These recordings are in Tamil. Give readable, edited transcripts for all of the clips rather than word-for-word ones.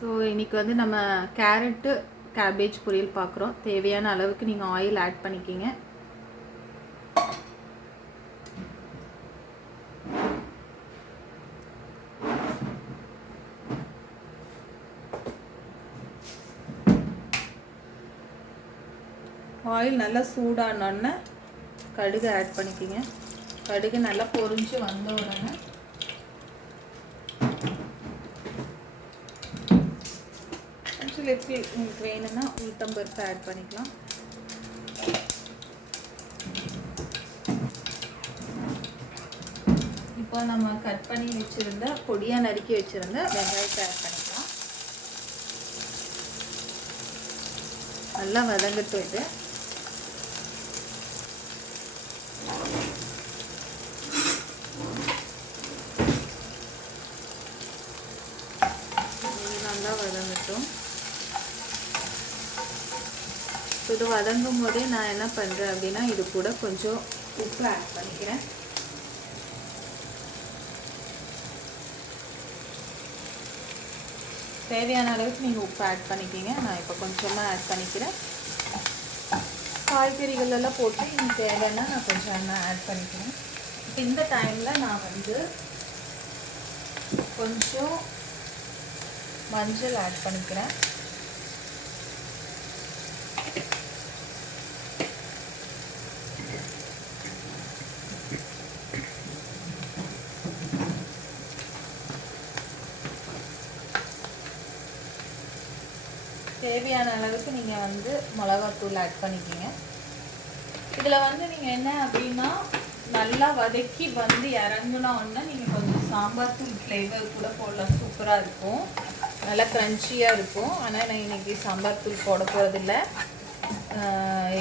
ஸோ இன்றைக்கி வந்து நம்ம கேரட்டு கேபேஜ் பொரியல் பார்க்குறோம். தேவையான அளவுக்கு நீங்கள் ஆயில் ஆட் பண்ணிக்கிங்க. ஆயில் நல்லா சூடானோடனே கடுகு ஆட் பண்ணிக்கிங்க. கடுகு நல்லா பொரிஞ்சு வந்த உடனே உங்களுக்கு வேணும்னா உளுத்தம்பருப்பு ஆட் பண்ணிக்கலாம். இப்போ நம்ம கட் பண்ணி வச்சுருந்த பொடியாக நறுக்கி வச்சுருந்த வெங்காயத்தை ஆட் பண்ணிக்கலாம். நல்லா வதங்கட்டும். இது நல்லா வதங்கட்டும். இது வதங்கும் போதே நான் என்ன பண்ணுறேன் அப்படின்னா, இது கூட கொஞ்சம் உப்பு ஆட் பண்ணிக்கிறேன். தேவையான அளவுக்கு நீங்கள் உப்பு ஆட் பண்ணிக்கிங்க. நான் இப்போ கொஞ்சமாக ஆட் பண்ணிக்கிறேன். காய்கறிகள் எல்லாம் போட்டு இன்னும் தேவைன்னா நான் கொஞ்சம் எண்ணெய் ஆட் பண்ணிக்கிறேன். இப்போ இந்த டைமில் நான் வந்து கொஞ்சம் மஞ்சள் ஆட் பண்ணிக்கிறேன். தேவையான அளவுக்கு நீங்கள் வந்து மிளகாத்தூள் ஆட் பண்ணிக்கிங்க. இதில் வந்து நீங்கள் என்ன அப்படின்னா, நல்லா வதக்கி வந்து இறங்குனோன்னா நீங்கள் கொஞ்சம் சாம்பார் தூள் ஃப்ளேவர் கூட போடலாம். சூப்பராக இருக்கும், நல்லா க்ரன்ச்சியாக இருக்கும். ஆனால் நான் இன்றைக்கி சாம்பார் தூள் போட போகிறதில்ல.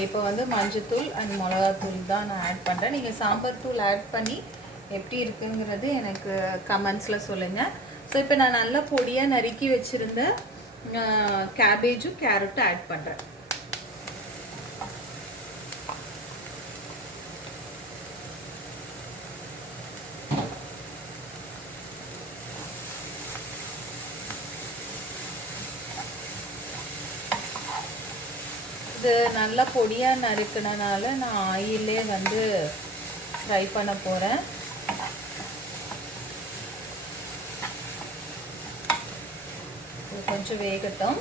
இப்போ வந்து மஞ்சத்தூள் அண்ட் மிளகாத்தூள் தான் நான் ஆட் பண்ணுறேன். நீங்கள் சாம்பார் தூள் ஆட் பண்ணி எப்படி இருக்குங்கிறது எனக்கு கமெண்ட்ஸில் சொல்லுங்கள். ஸோ இப்போ நான் நல்லா பொடியாக நறுக்கி வச்சுருந்த கேபேஜும் கேரட்டும் ஆட் பண்ணுறேன். இது நல்லா பொடியாக நறுக்கினால நான் ஆயிலே வந்து ஃப்ரை பண்ண போகிறேன். கொஞ்சம் வேகட்டும்.